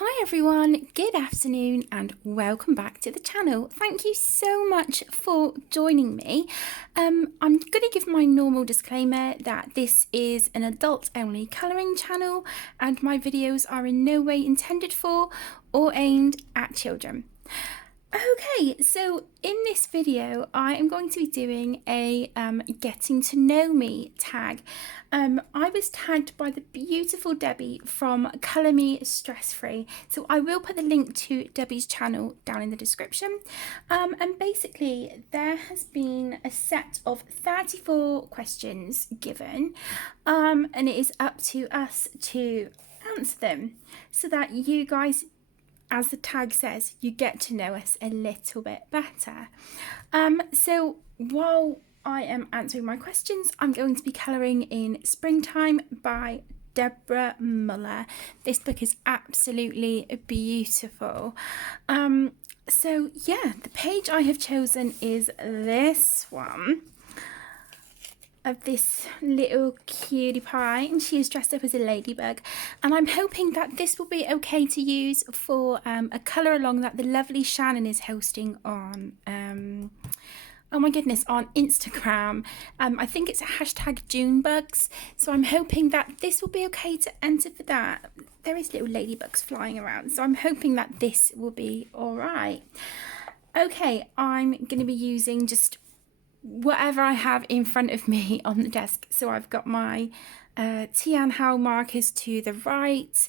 Hi everyone, good afternoon and welcome back to the channel. Thank you so much for joining me. I'm going to give my normal disclaimer that this is an adult only colouring channel and my videos are in no way intended for or aimed at children. Okay, so in this video I am going to be doing a getting to know me tag. I was tagged by the beautiful Debbie from Colour Me Stress Free, so I will put the link to Debbie's channel down in the description. And basically there has been a set of 34 questions given, and it is up to us to answer them so that you guys, as the tag says, you get to know us a little bit better. So while I am answering my questions, I'm going to be colouring in Springtime by Deborah Muller. This book is absolutely beautiful. So yeah, the page I have chosen is this one, of this little cutie pie, and she is dressed up as a ladybug, and I'm hoping that this will be okay to use for a colour along that the lovely Shannon is hosting on oh my goodness, on Instagram. I think it's a hashtag Junebugs, so I'm hoping that this will be okay to enter for that. There is little ladybugs flying around, so I'm hoping that this will be all right. Okay, I'm going to be using just whatever I have in front of me on the desk. So I've got my Tian Hao markers to the right,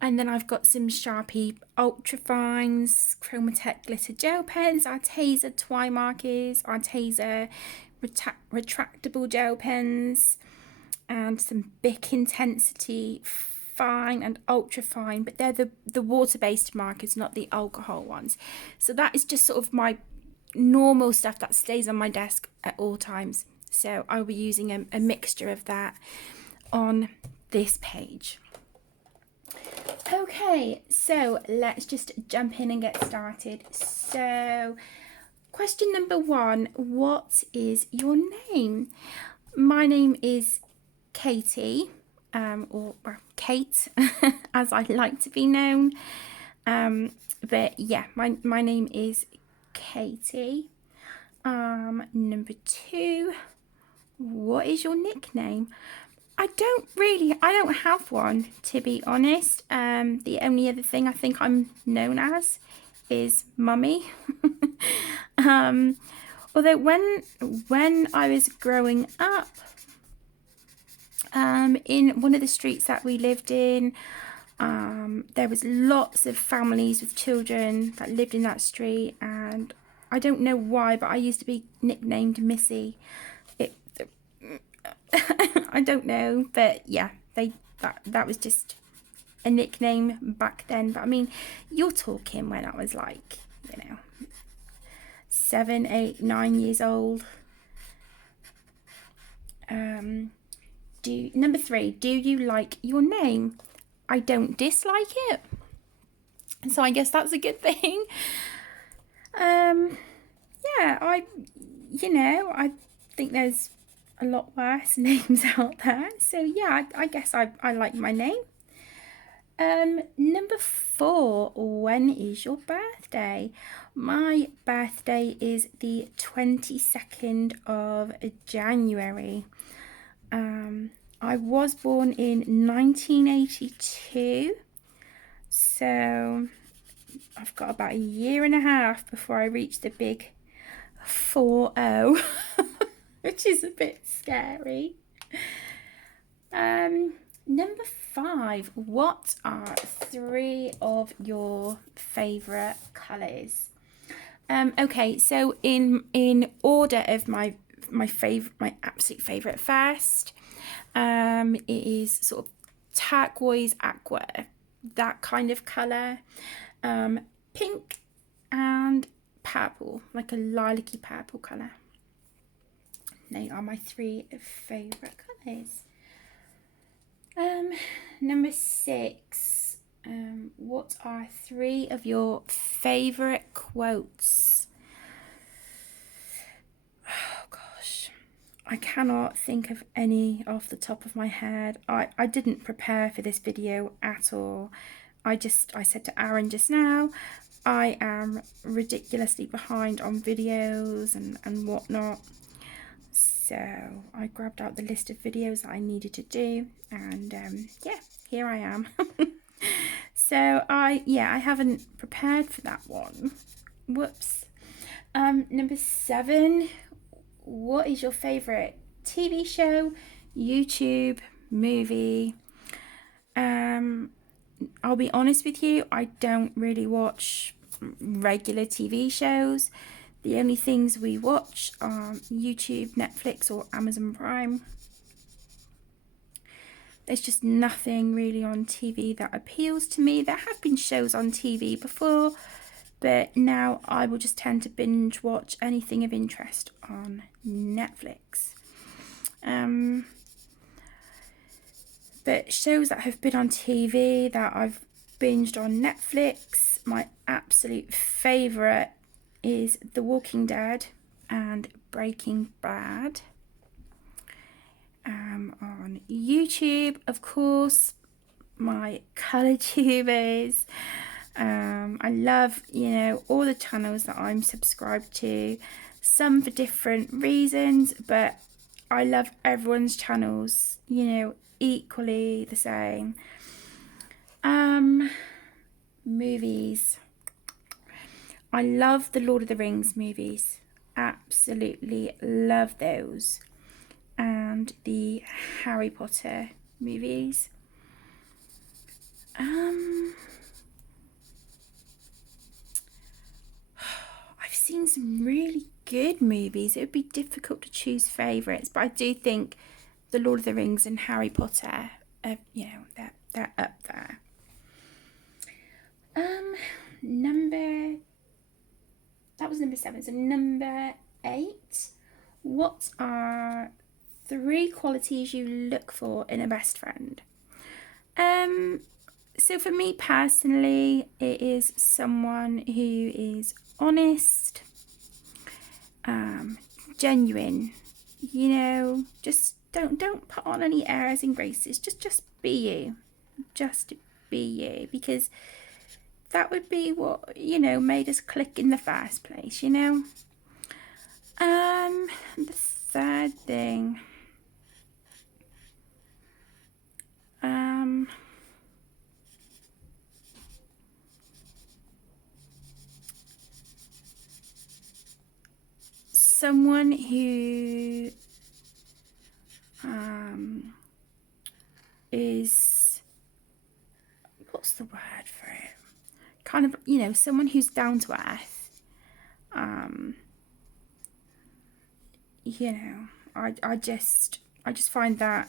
and then I've got some Sharpie Ultra Fines, Chromatech glitter gel pens, Arteza Twi markers, Arteza retractable gel pens, and some Bic Intensity fine and ultra fine, but they're the water-based markers, not the alcohol ones. So that is just sort of my normal stuff that stays on my desk at all times. So I'll be using a mixture of that on this page. Okay, so let's just jump in and get started. So question number one, what is your name? My name is Katie, or Kate, as I like to be known. But yeah, my name is Katie. Number two, what is your nickname? I don't have one, to be honest. The only other thing I think I'm known as is Mummy. Although when I was growing up, in one of the streets that we lived in, there was lots of families with children that lived in that street, and I don't know why, but I used to be nicknamed Missy. I don't know, but yeah, that was just a nickname back then. But I mean, you're talking when I was like, 7, 8, 9 years old. Number three, do you like your name? I don't dislike it, so I guess that's a good thing. Yeah, I think there's a lot worse names out there, so yeah, I guess I like my name. Number four, when is your birthday? My birthday is the 22nd of January. I was born in 1982, so I've got about a year and a half before I reach the big 40, which is a bit scary. Number five, what are three of your favourite colours? Okay, so in order of my absolute favourite first, it is sort of turquoise aqua, that kind of colour, pink and purple, like a lilac-y purple colour. They are my three favourite colours. Number six, what are three of your favourite quotes? Oh gosh, I cannot think of any off the top of my head. I didn't prepare for this video at all. I said to Aaron just now, I am ridiculously behind on videos and whatnot. So I grabbed out the list of videos that I needed to do, and yeah, here I am. So I haven't prepared for that one. Whoops. Number 7. What is your favourite TV show, YouTube, movie? I'll be honest with you, I don't really watch regular TV shows. The only things we watch are YouTube, Netflix, or Amazon Prime. There's just nothing really on TV that appeals to me. There have been shows on TV before, but now I will just tend to binge watch anything of interest on Netflix. But shows that have been on TV that I've binged on Netflix, my absolute favourite is The Walking Dead and Breaking Bad. On YouTube, of course, my colour tubers. I love, all the channels that I'm subscribed to, some for different reasons, but I love everyone's channels, equally the same. Movies. I love the Lord of the Rings movies. Absolutely love those. And the Harry Potter movies. I've seen some really good movies. It would be difficult to choose favourites, but I do think the Lord of the Rings and Harry Potter, they're up there. That was number 7. So number 8, what are 3 qualities you look for in a best friend? So for me personally, it is someone who is honest, genuine. Just don't put on any airs and graces. Just be you. Just be you, because that would be what made us click in the first place. The third thing. Someone who is, what's the word for it? Kind of, someone who's down to earth. I just find that,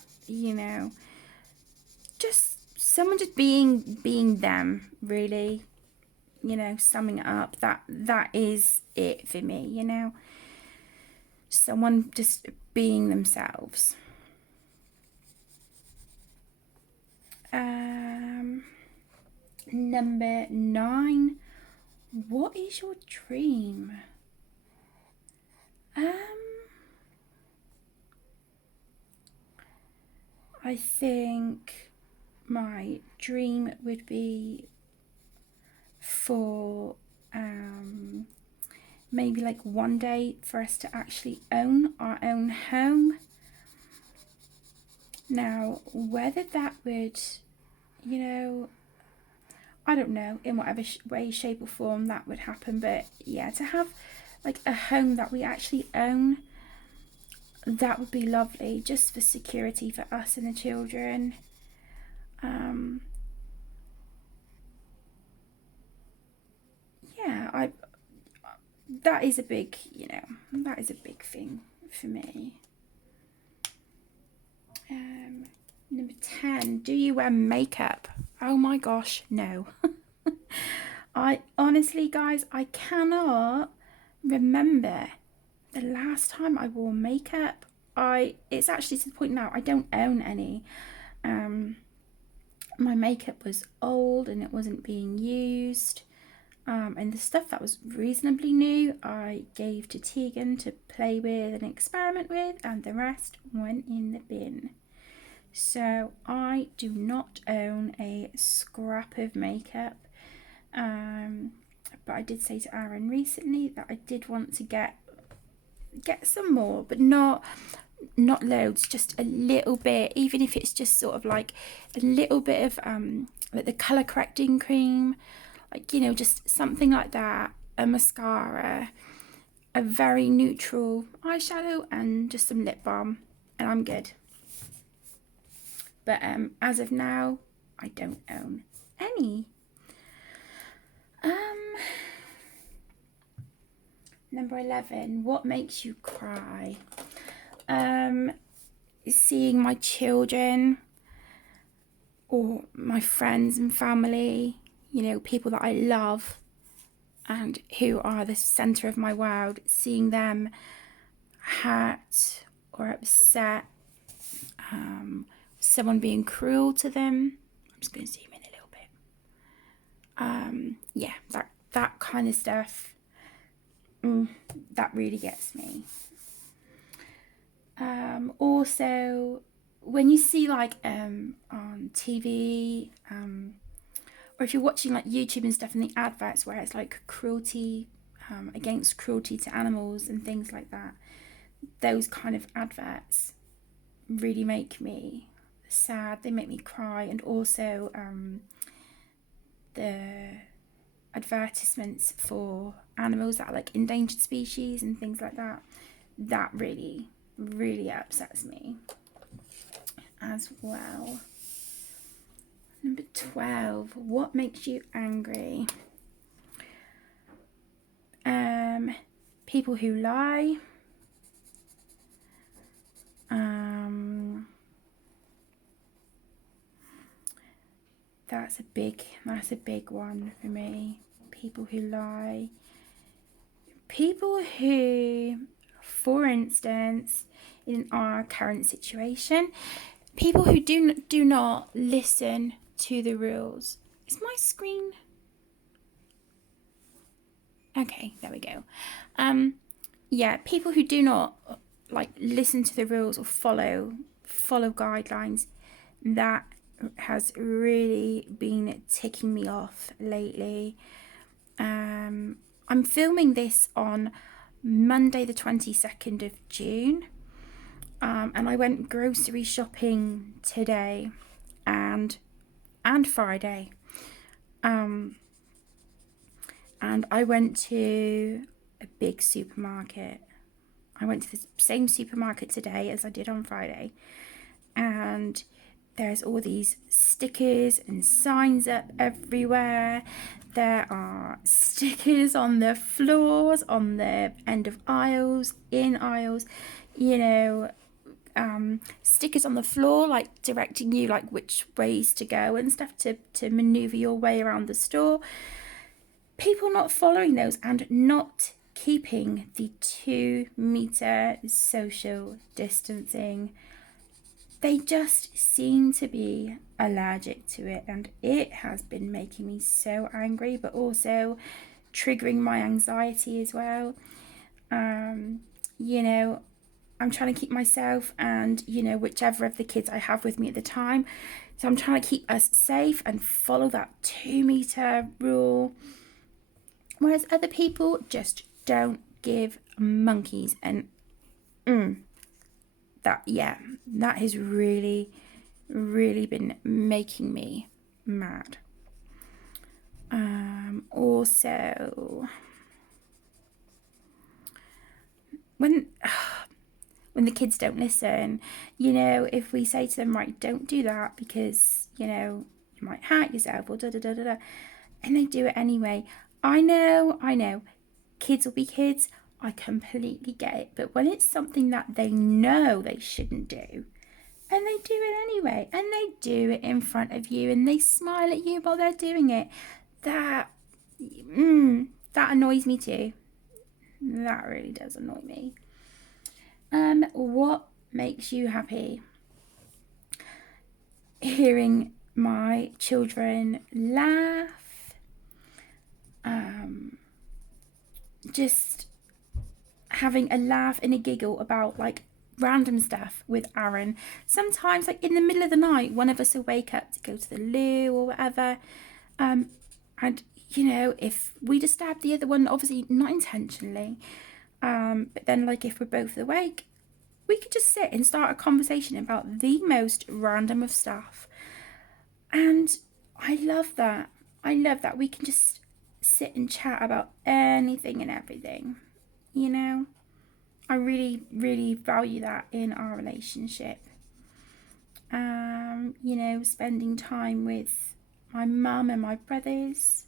just someone just being them, really, summing it up, that is it for me, someone just being themselves. Number 9, what is your dream? I think my dream would be for maybe like one day for us to actually own our own home. Now, whether that would, I don't know, in whatever way, shape or form that would happen, but yeah, to have like a home that we actually own, that would be lovely, just for security for us and the children. That is a big, that is a big thing for me. Number 10, do you wear makeup? Oh my gosh, no. I honestly, guys, I cannot remember the last time I wore makeup. It's actually to the point now I don't own any. My makeup was old and it wasn't being used. And the stuff that was reasonably new, I gave to Tegan to play with and experiment with, and the rest went in the bin. So I do not own a scrap of makeup. But I did say to Aaron recently that I did want to get some more, but not loads, just a little bit, even if it's just sort of like a little bit of like the colour correcting cream, like, you know, just something like that, a mascara, a very neutral eyeshadow, and just some lip balm, and I'm good. But as of now, I don't own any. Number 11, what makes you cry? Seeing my children or my friends and family, you know, people that I love and who are the centre of my world, seeing them hurt or upset, someone being cruel to them. I'm just going to zoom in a little bit. Yeah, that kind of stuff, that really gets me. Also, when you see like on TV, or if you're watching like YouTube and stuff, and the adverts where it's like cruelty, against cruelty to animals and things like that, those kind of adverts really make me sad. They make me cry. And also the advertisements for animals that are like endangered species and things like that, that really upsets me as well. Number 12, what makes you angry? People who lie. That's a big one for me. People who lie. People who, for instance, in our current situation, people who do not listen to the rules. Is my screen? Okay, there we go. Yeah, people who do not like listen to the rules or follow guidelines, that has really been ticking me off lately. I'm filming this on Monday the 22nd of June, and I went grocery shopping today and Friday, and I went to a big supermarket. I went to the same supermarket today as I did on Friday, and there's all these stickers and signs up everywhere. There are stickers on the floors, on the end of aisles, in aisles, you know, stickers on the floor like directing you like which ways to go and stuff to maneuver your way around the store. People not following those and not keeping the 2-meter social distancing. They just seem to be allergic to it, and it has been making me so angry, but also triggering my anxiety as well. You know, I'm trying to keep myself and, you know, whichever of the kids I have with me at the time. So I'm trying to keep us safe and follow that 2-meter rule. Whereas other people just don't give monkeys. And that has really been making me mad. Also, when the kids don't listen, you know, if we say to them, right, don't do that because, you know, you might hurt yourself or and they do it anyway. I know, kids will be kids. I completely get it. But when it's something that they know they shouldn't do, and they do it anyway, and they do it in front of you, and they smile at you while they're doing it, that annoys me too. That really does annoy me. What makes you happy? Hearing my children laugh. Just having a laugh and a giggle about like random stuff with Aaron. Sometimes, like in the middle of the night, one of us will wake up to go to the loo or whatever. And, if we disturb the other one, obviously not intentionally, but then, like, if we're both awake, we could just sit and start a conversation about the most random of stuff. And I love that. I love that we can just sit and chat about anything and everything, I really, really value that in our relationship. Spending time with my mum and my brothers.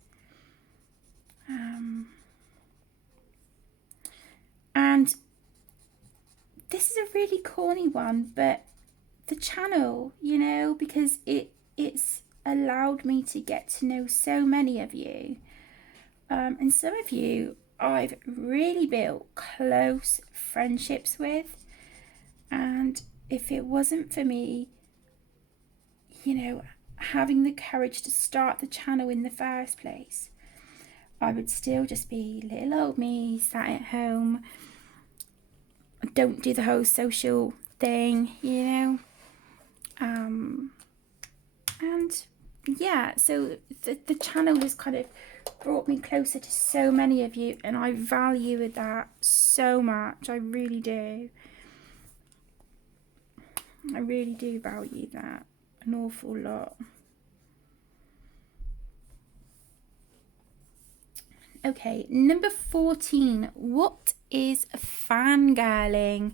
And this is a really corny one, but the channel, because it's allowed me to get to know so many of you. And some of you I've really built close friendships with. And if it wasn't for me, having the courage to start the channel in the first place, I would still just be little old me sat at home. I don't do the whole social thing, and yeah, so the channel has kind of brought me closer to so many of you, and I value that so much. I really do. I really do value that an awful lot. Okay, number 14. What is fangirling?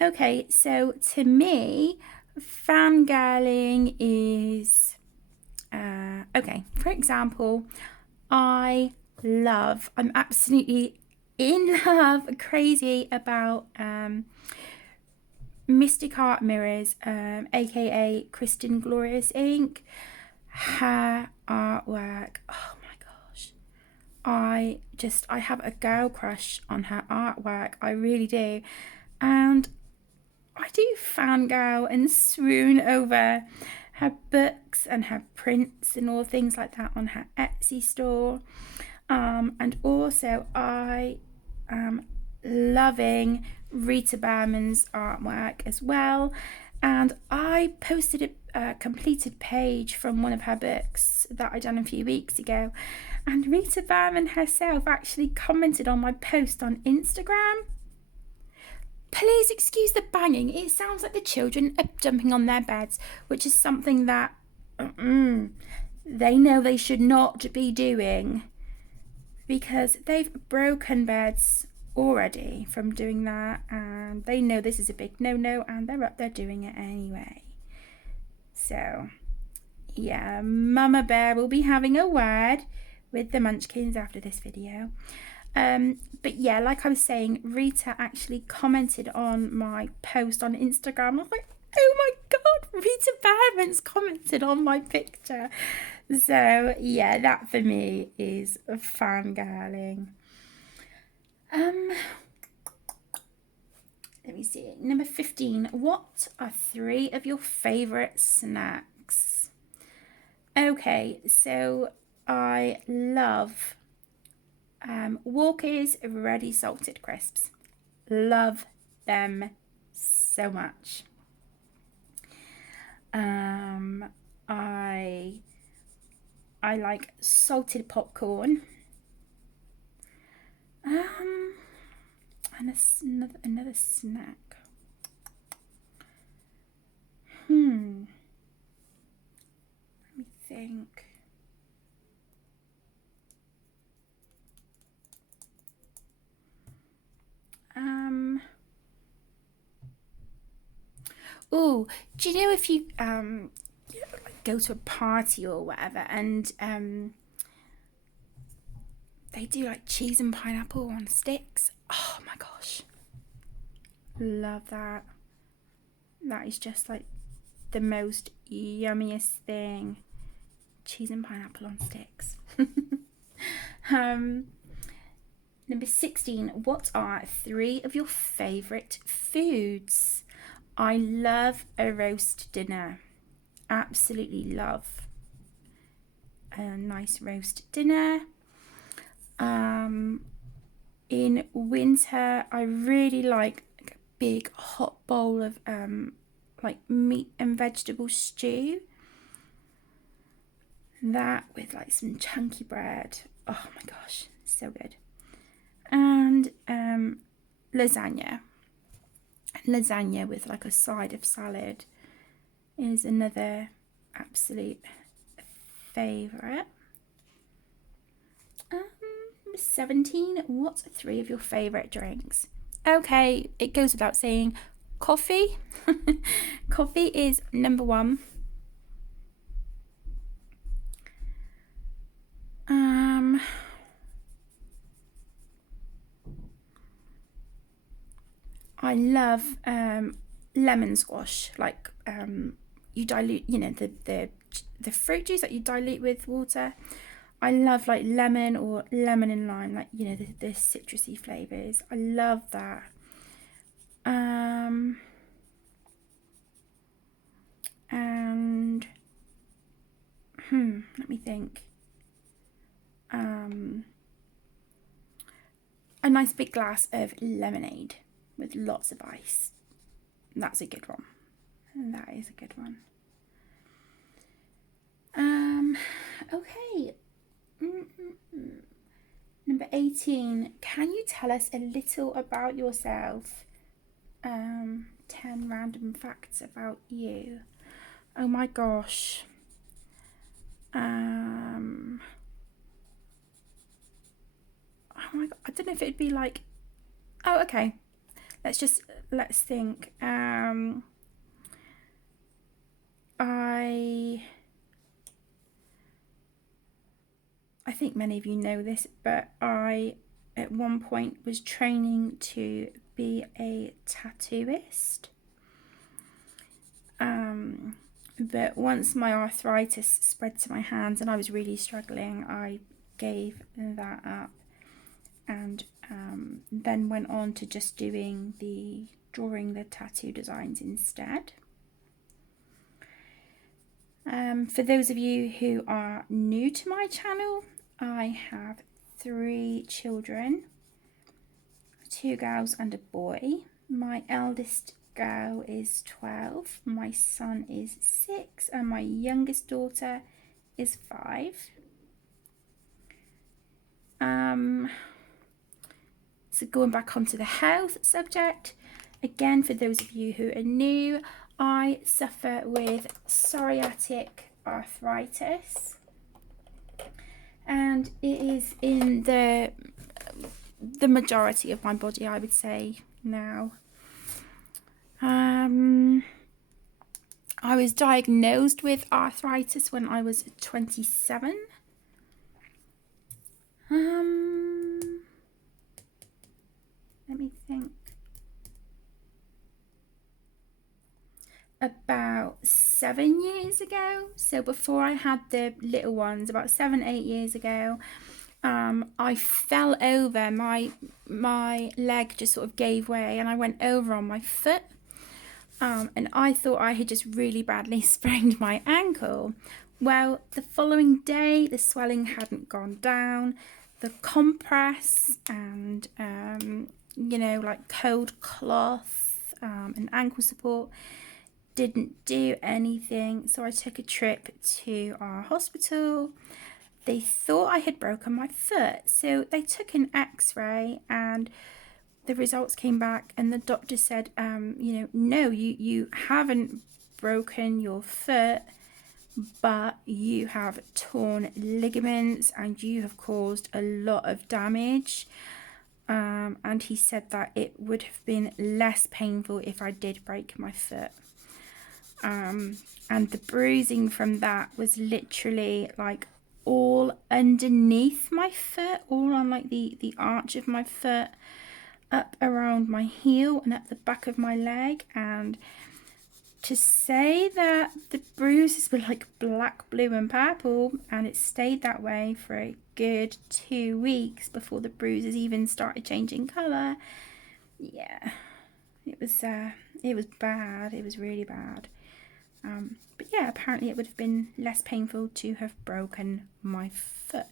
Okay, so to me, fangirling is okay. For example, I'm absolutely in love, crazy about Mystic Art Mirrors, aka Kristen Glorious Ink. Her artwork, oh my gosh, I have a girl crush on her artwork. I really do. And I do fangirl and swoon over her books and her prints and all things like that on her Etsy store. And also I am loving Rita Behrman's artwork as well. And I posted a completed page from one of her books that I done a few weeks ago. And Rita Behrman herself actually commented on my post on Instagram. Please excuse the banging. It sounds like the children are jumping on their beds, which is something that they know they should not be doing, because they've broken beds already from doing that, and they know this is a big no-no, and they're up there doing it anyway. So yeah, Mama Bear will be having a word with the Munchkins after this video. But yeah, like I was saying, Rita actually commented on my post on Instagram. I was like, oh my god, Rita Behrman's commented on my picture. So yeah, that for me is fangirling. Let me see. Number 15. What are 3 of your favourite snacks? Okay, so I love Walker's Ready Salted Crisps. Love them so much. I like salted popcorn. And another snack. Let me think. Oh, do you know if you go to a party or whatever, and they do like cheese and pineapple on sticks? Oh my gosh, love that. That is just like the most yummiest thing. Cheese and pineapple on sticks. Number 16. What are 3 of your favourite foods? I love a roast dinner. Absolutely love a nice roast dinner. In winter, I really like big hot bowl of like meat and vegetable stew. That with like some chunky bread. Oh my gosh, so good. And lasagna. Lasagna with like a side of salad is another absolute favourite. 17. What's 3 of your favourite drinks? Okay, it goes without saying, coffee. Coffee is number 1. I love lemon squash. Like you dilute, the fruit juice that you dilute with water. I love like lemon or lemon and lime, like the citrusy flavors. I love that. And let me think. A nice big glass of lemonade with lots of ice. That's a good one. That is a good one. Okay. Number 18. Can you tell us a little about yourself? 10 random facts about you. Oh my gosh. Oh my god. I don't know if it'd be like. Oh, okay. Let's think. I think many of you know this, but I at one point was training to be a tattooist. But once my arthritis spread to my hands and I was really struggling, I gave that up and then went on to just drawing the tattoo designs instead. For those of you who are new to my channel, I have 3 children, 2 girls and a boy. My eldest girl is 12, my son is 6, and my youngest daughter is 5. So going back onto the health subject, again, for those of you who are new, I suffer with psoriatic arthritis, and it is in the majority of my body, I would say now. I was diagnosed with arthritis when I was 27. Let me think. About 7 years ago. So before I had the little ones, about 7-8 years ago, I fell over. My leg just sort of gave way, and I went over on my foot. And I thought I had just really badly sprained my ankle. Well, the following day, the swelling hadn't gone down. The compress and like cold cloth and ankle support didn't do anything. So I took a trip to our hospital. They thought I had broken my foot, so they took an x-ray and the results came back, and the doctor said, no, you haven't broken your foot, but you have torn ligaments and you have caused a lot of damage. And he said that it would have been less painful if I did break my foot. And the bruising from that was literally like all underneath my foot, all on like the arch of my foot, up around my heel and up the back of my leg. And to say that the bruises were like black, blue and purple, and it stayed that way for a good 2 weeks before the bruises even started changing colour. Yeah, it was bad. It was really bad. But yeah, apparently it would have been less painful to have broken my foot.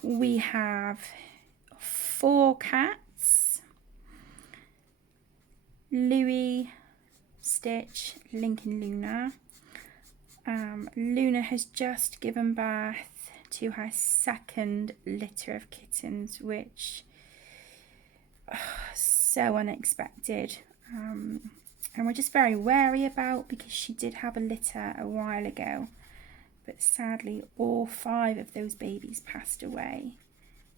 We have 4 cats: Louis, Stitch, Link and Luna. Luna has just given birth to her second litter of kittens, which so unexpected, and we're just very wary about, because she did have a litter a while ago, but sadly all 5 of those babies passed away,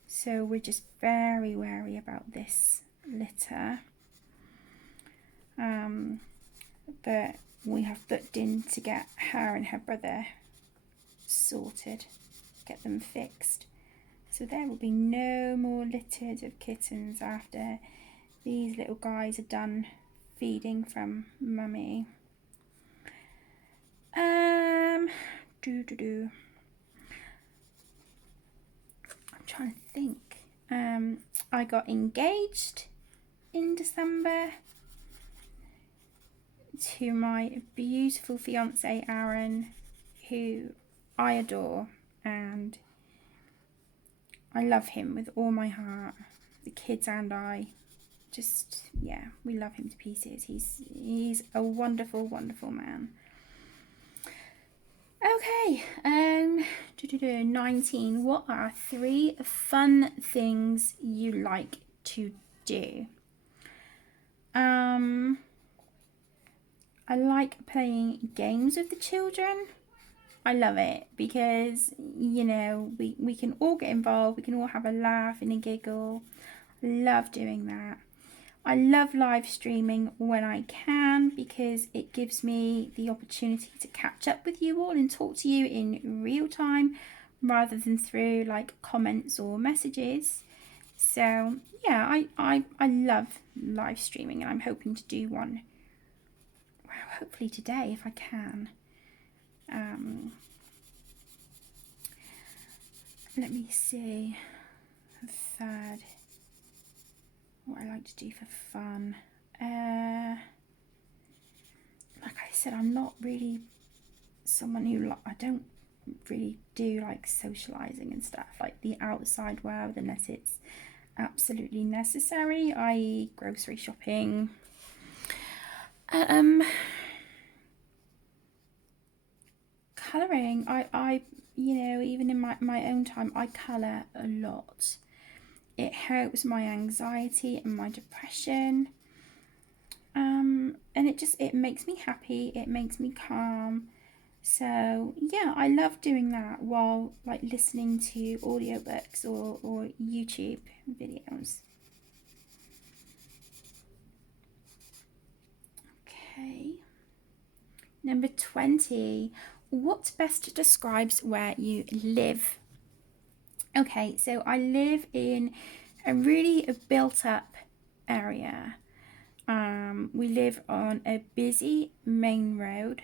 so we're just very wary about this litter. But we have booked in to get her and her brother sorted, get them fixed, so there will be no more litters of kittens after these little guys are done feeding from mummy. I'm trying to think. I got engaged in December to my beautiful fiance Aaron, who I adore, and I love him with all my heart. The kids and I, just, yeah, we love him to pieces. He's a wonderful, wonderful man. Okay, 19. What are 3 fun things you like to do? I like playing games with the children. I love it because, you know, we can all get involved, we can all have a laugh and a giggle. Love doing that. I love live streaming when I can, because it gives me the opportunity to catch up with you all and talk to you in real time rather than through like comments or messages. So yeah, I love live streaming, and I'm hoping to do one, well, hopefully today if I can. Let me see. Third, what I like to do for fun. Like I said, I'm not really someone who, I don't really do like socializing and stuff, like the outside world, unless it's absolutely necessary, i.e. grocery shopping. Colouring, I you know, even in my own time, I colour a lot. It helps my anxiety and my depression. And it makes me happy, it makes me calm. So yeah, I love doing that while like listening to audiobooks or YouTube videos. Okay. Number 20. What best describes where you live? Okay, so I live in a really built up area. We live on a busy main road.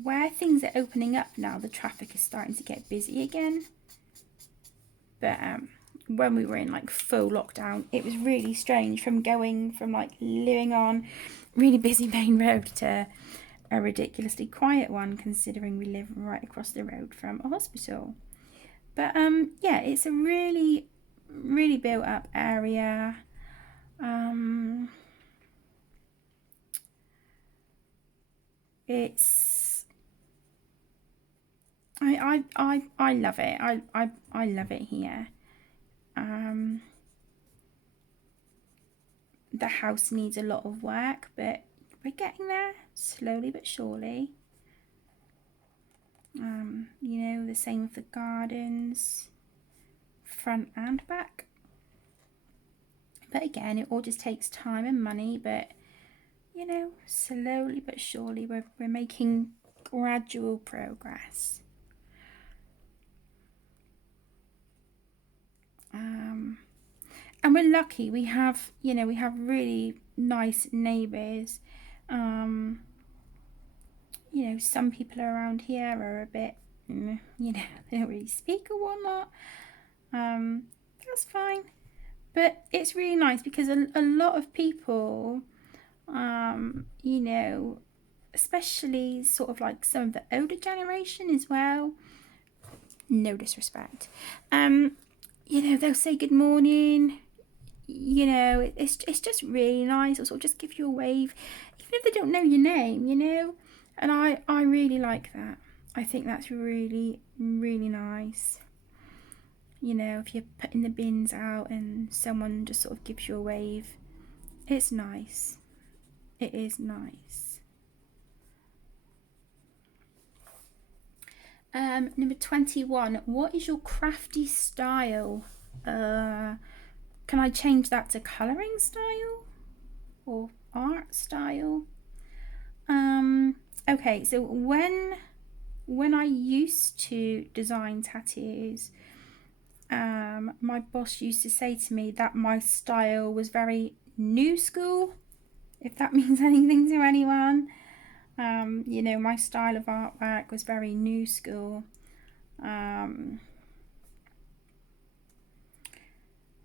Where things are opening up now, the traffic is starting to get busy again. But when we were in like full lockdown, it was really strange from going from like living on really busy main road to a ridiculously quiet one, considering we live right across the road from a hospital. But yeah, it's a really, really built up area. It's I love it. I love it here. The house needs a lot of work, but we're getting there slowly but surely. You know, the same with the gardens, front and back. But again, it all just takes time and money, but you know, slowly but surely we're making gradual progress. And we're lucky, we have really nice neighbours. You know, some people around here are a bit, you know, they don't really speak or whatnot. That's fine. But it's really nice because a lot of people, you know, especially sort of like some of the older generation as well, No disrespect. They'll say good morning. It's just really nice. Or sort of just give you a wave, even if they don't know your name. And I really like that. I think that's really, really nice. If you're putting the bins out and someone just sort of gives you a wave, it's nice. It is nice. Number 21. What is your crafty style? Can I change that to colouring style or art style? Okay, so when I used to design tattoos, my boss used to say to me that my style was very new school, if that means anything to anyone. My style of artwork was very new school. But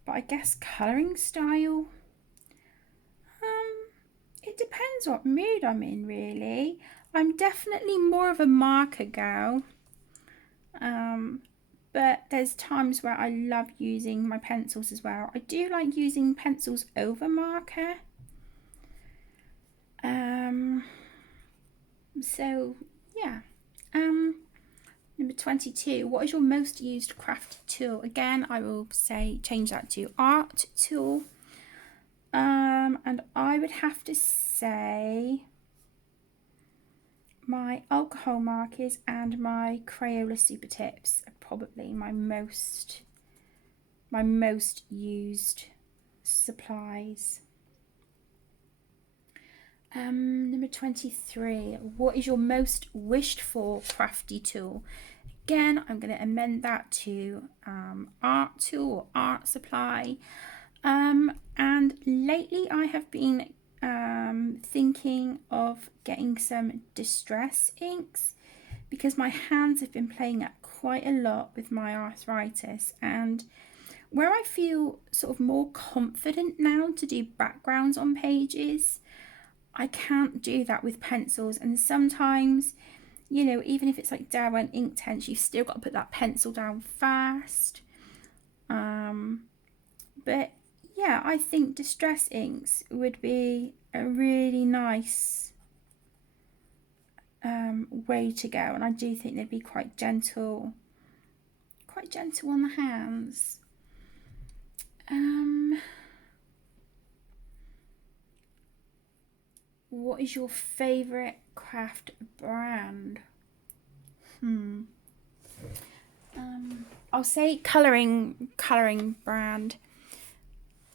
I guess colouring style, it depends what mood I'm in, really. I'm definitely more of a marker girl. But there's times where I love using my pencils as well. I do like using pencils over marker. So yeah. Number 22. What is your most used craft tool? Again, I will say change that to art tool. And I would have to say my alcohol markers and my Crayola super tips are probably my most used supplies. Number 23. What is your most wished for crafty tool? Again, I'm going to amend that to art tool or art supply. And lately I have been thinking of getting some distress inks because my hands have been playing up quite a lot with my arthritis, and where I feel sort of more confident now to do backgrounds on pages, I can't do that with pencils. And sometimes, even if it's like Derwent Inktense, you've still got to put that pencil down first. But yeah, I think distress inks would be a really nice way to go, and I do think they'd be quite gentle on the hands. What is your favourite craft brand? I'll say colouring brand.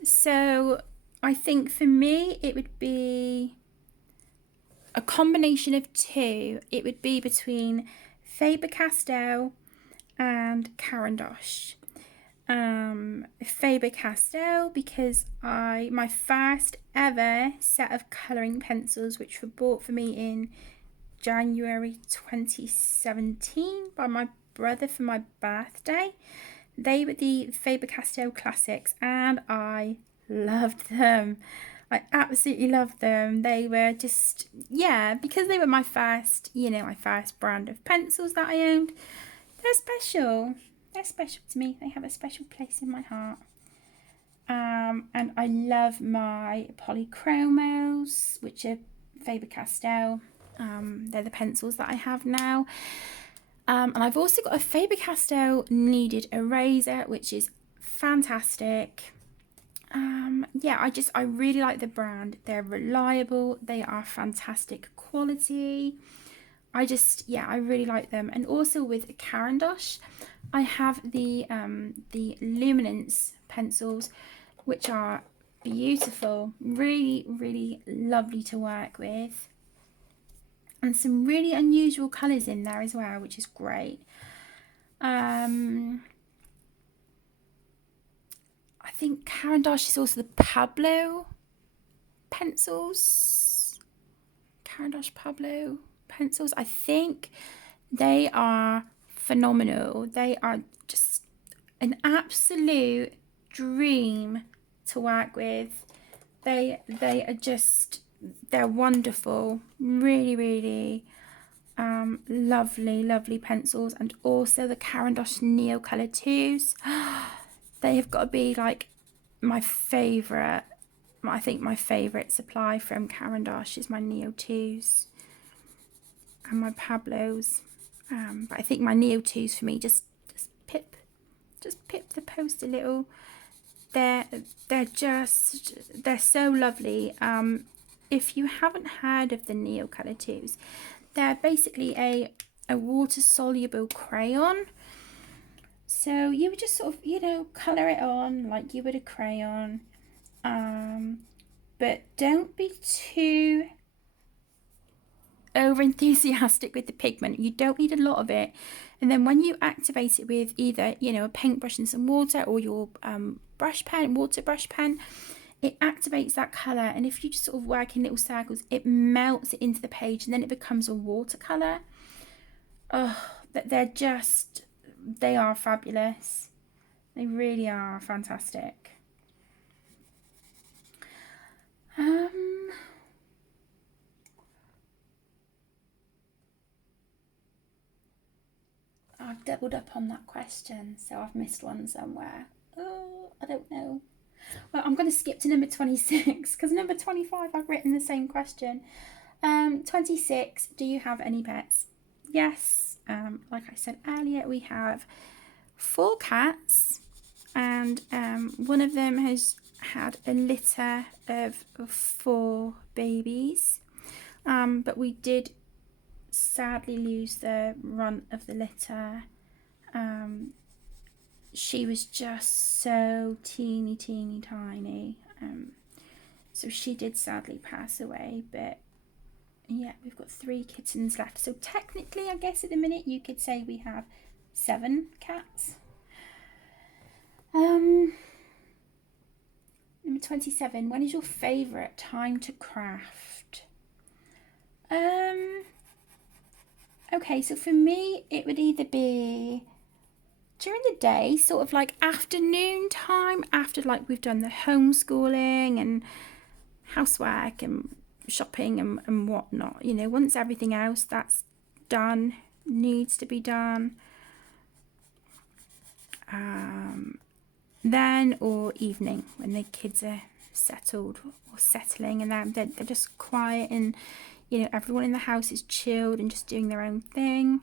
So I think for me it would be a combination of two. It would be between Faber-Castell and Caran d'Ache. Faber-Castell because my first ever set of colouring pencils, which were bought for me in January 2017 by my brother for my birthday, they were the Faber-Castell Classics, and I loved them. I absolutely loved them. They were just, because they were my first brand of pencils that I owned. They're special. They're special to me. They have a special place in my heart. And I love my polychromos, which are Faber-Castell. They're the pencils that I have now. And I've also got a Faber-Castell kneaded eraser, which is fantastic. I really like the brand. They're reliable. They are fantastic quality. I really like them. And also with Caran d'Ache, I have the luminance pencils, which are beautiful, really, really lovely to work with, and some really unusual colours in there as well, which is great. I think Caran d'Ache is also the Pablo pencils. Caran d'Ache Pablo pencils. I think they are phenomenal. They are just an absolute dream to work with. They're wonderful. Really, really Lovely, lovely pencils, and also the Caran d'Ache Neo Colour 2s. They have got to be like my favourite. I think my favourite supply from Caran d'Ache is my Neo 2s and my Pablos. But I think my Neo 2s for me just pip the post a little. They're so lovely. If you haven't heard of the Neo Colour 2s, they're basically a water soluble crayon. So you would just sort of, you know, colour it on like you would a crayon. But don't be too over enthusiastic with the pigment. You don't need a lot of it. And then when you activate it with either, you know, a paintbrush and some water, or your brush pen, water brush pen, it activates that colour. And if you just sort of work in little circles, it melts it into the page, and then it becomes a watercolour. Oh, they are fabulous. They really are fantastic. I've doubled up on that question, so I've missed one somewhere. Oh, I don't know. Well, I'm going to skip to number 26 because number 25 I've written the same question. 26, do you have any pets? Yes, like I said earlier, we have 4 cats, and one of them has had a litter of 4 babies, but we did sadly lose the runt of the litter. She was just so teeny tiny, so she did sadly pass away. But yeah, we've got 3 kittens left, so technically I guess at the minute you could say we have 7 cats. Number 27, when is your favourite time to craft? Okay, so for me it would either be during the day, sort of like afternoon time, after like we've done the homeschooling and housework and shopping and whatnot, you know, once everything else that's done needs to be done, then, or evening when the kids are settled or settling, and they're just quiet, and you know, everyone in the house is chilled and just doing their own thing.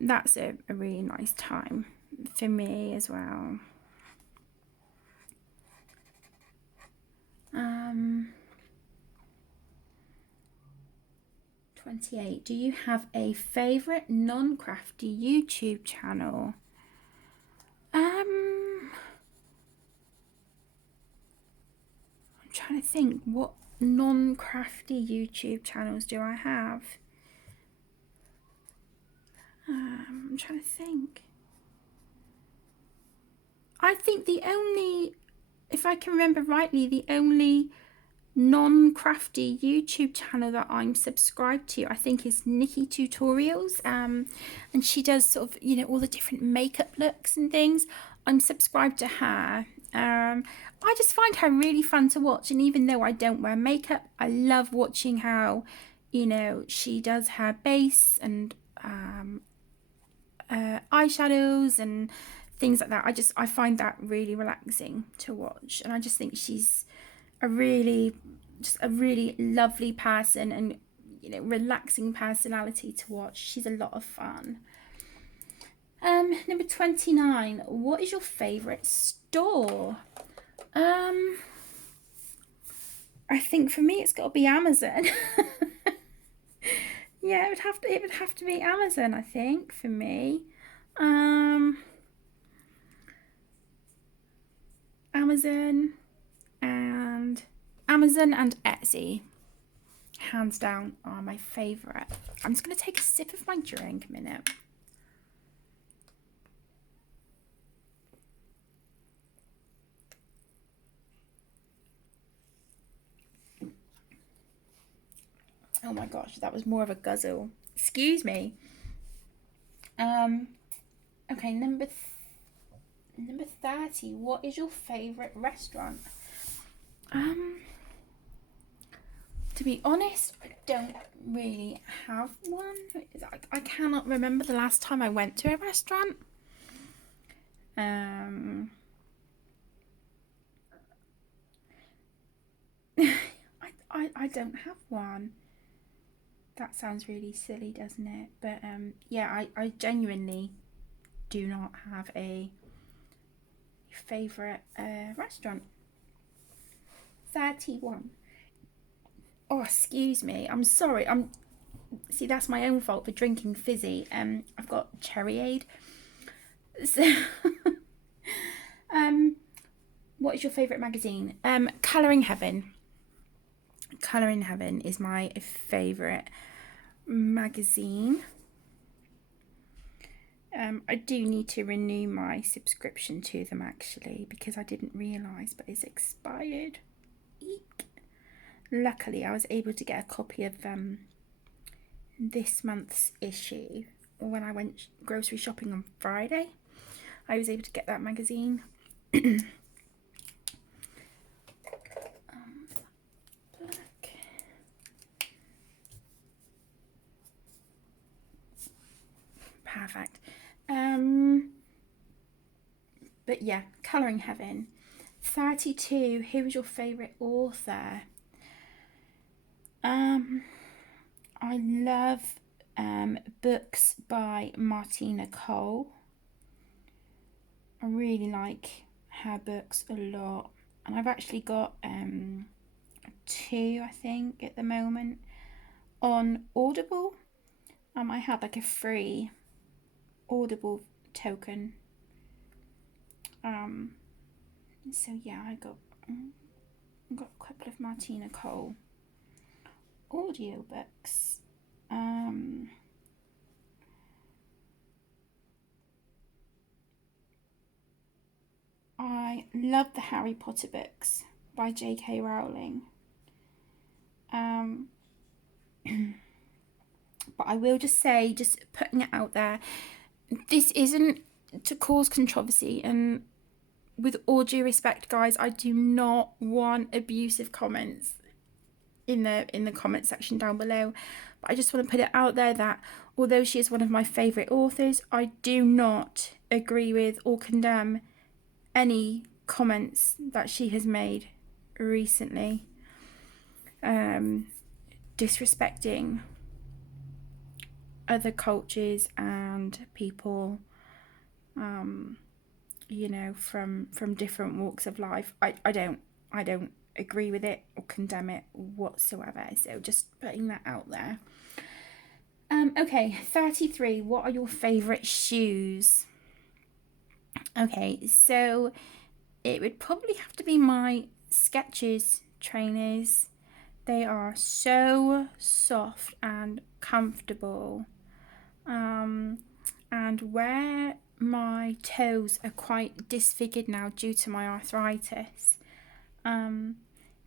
That's a really nice time for me as well. 28, do you have a favourite non-crafty YouTube channel? I'm trying to think, what non-crafty YouTube channels do I have? I'm trying to think. I think the only, if I can remember rightly, the only non-crafty YouTube channel that I'm subscribed to, I think, is Nikki Tutorials, and she does sort of, you know, all the different makeup looks and things. I'm subscribed to her. I just find her really fun to watch, and even though I don't wear makeup, I love watching how, you know, she does her base and eyeshadows and things like that. I find that really relaxing to watch, and I just think she's a really lovely person, and you know, relaxing personality to watch. She's a lot of fun. Number 29, what is your favourite store? I think for me it's got to be Amazon. Yeah, it would have to be Amazon, I think, for me. Amazon and Etsy, hands down, are my favourite. I'm just going to take a sip of my drink a minute. Oh my gosh, that was more of a guzzle. Excuse me. Okay, number 30. What is your favourite restaurant? To be honest, I don't really have one. I cannot remember the last time I went to a restaurant. I don't have one. That sounds really silly, doesn't it? But yeah, I genuinely do not have a favourite restaurant. 31. Oh, excuse me. I'm sorry. See, that's my own fault for drinking fizzy. I've got Cherryade. So, what is your favourite magazine? Colouring Heaven. Colouring Heaven is my favourite magazine. I do need to renew my subscription to them actually, because I didn't realise, but it's expired. Eek. Luckily, I was able to get a copy of this month's issue when I went grocery shopping on Friday. I was able to get that magazine. Perfect. But yeah, Colouring Heaven. 32. Who was your favourite author? I love books by Martina Cole. I really like her books a lot, and I've actually got 2, I think, at the moment on Audible. I had like a free Audible token. So yeah, I got a couple of Martina Cole audiobooks. I love the Harry Potter books by J.K. Rowling. But I will just say, just putting it out there, this isn't to cause controversy, and with all due respect, guys, I do not want abusive comments in the comment section down below. But I just want to put it out there that although she is one of my favourite authors, I do not agree with or condemn any comments that she has made recently, disrespecting other cultures and people, you know, from different walks of life. I don't agree with it or condemn it whatsoever. So just putting that out there. Okay, 33. What are your favourite shoes? Okay, so it would probably have to be my Skechers trainers. They are so soft and comfortable. And where my toes are quite disfigured now due to my arthritis,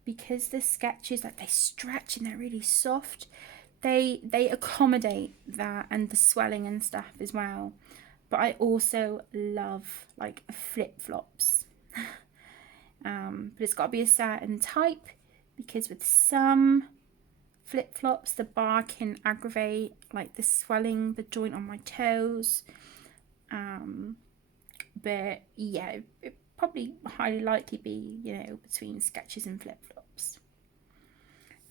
because the Skechers, like, they stretch and they're really soft, they accommodate that and the swelling and stuff as well. But I also love like flip-flops. But it's got to be a certain type, because with some flip-flops the bar can aggravate like the swelling, the joint on my toes. But yeah, it probably highly likely be, you know, between Skechers and flip-flops.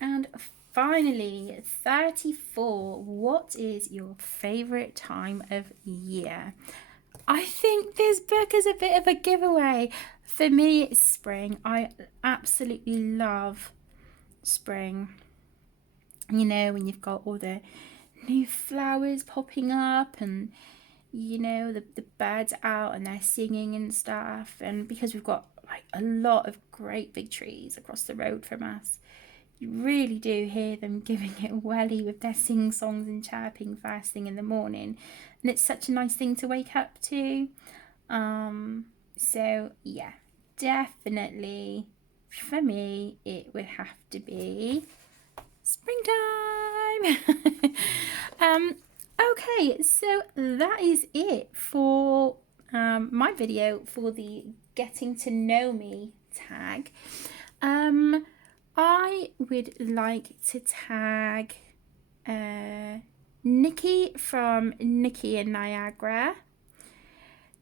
And finally, 34. What is your favourite time of year? I think this book is a bit of a giveaway. For me, it's spring. I absolutely love spring. You know, when you've got all the new flowers popping up, and you know, the birds out and they're singing and stuff. And because we've got like a lot of great big trees across the road from us, you really do hear them giving it a welly with their sing songs and chirping first thing in the morning, and it's such a nice thing to wake up to. So yeah, definitely for me it would have to be springtime. Okay, so that is it for my video for the getting to know me tag. I would like to tag Nikki from Nikki in Niagara,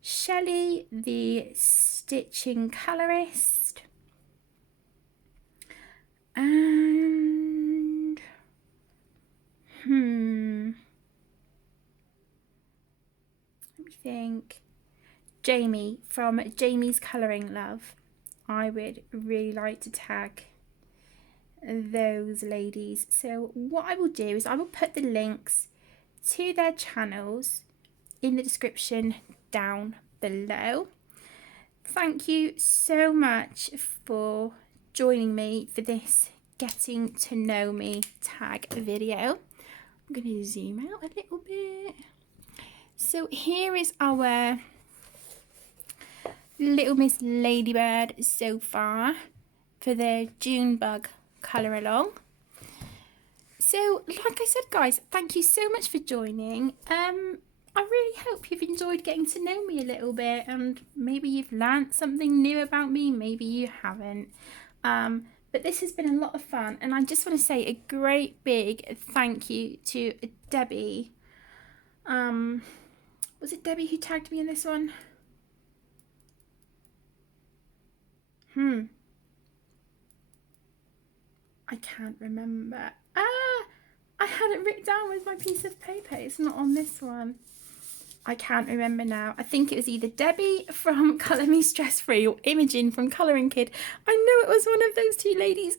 Shelley the stitching colorist, and let me think, Jamie from Jamie's Colouring Love. I would really like to tag those ladies. So what I will do is I will put the links to their channels in the description down below. Thank you so much for joining me for this getting to know me tag video. I'm going to zoom out a little bit. So here is our Little Miss Ladybird so far for the Junebug colour along. So like I said, guys, thank you so much for joining. I really hope you've enjoyed getting to know me a little bit, and maybe you've learnt something new about me, maybe you haven't. But this has been a lot of fun, and I just want to say a great big thank you to Debbie. Was it Debbie who tagged me in this one? I can't remember. I had it written down with my piece of paper. It's not on this one. I can't remember now. I think it was either Debbie from Colour Me Stress Free or Imogen from Colouring Kid. I know it was one of those two ladies.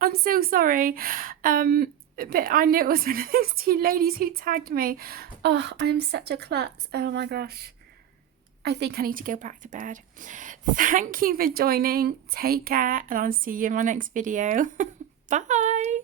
I'm so sorry. But I knew it was one of those two ladies who tagged me. Oh, I am such a klutz. Oh my gosh. I think I need to go back to bed. Thank you for joining. Take care, and I'll see you in my next video. Bye.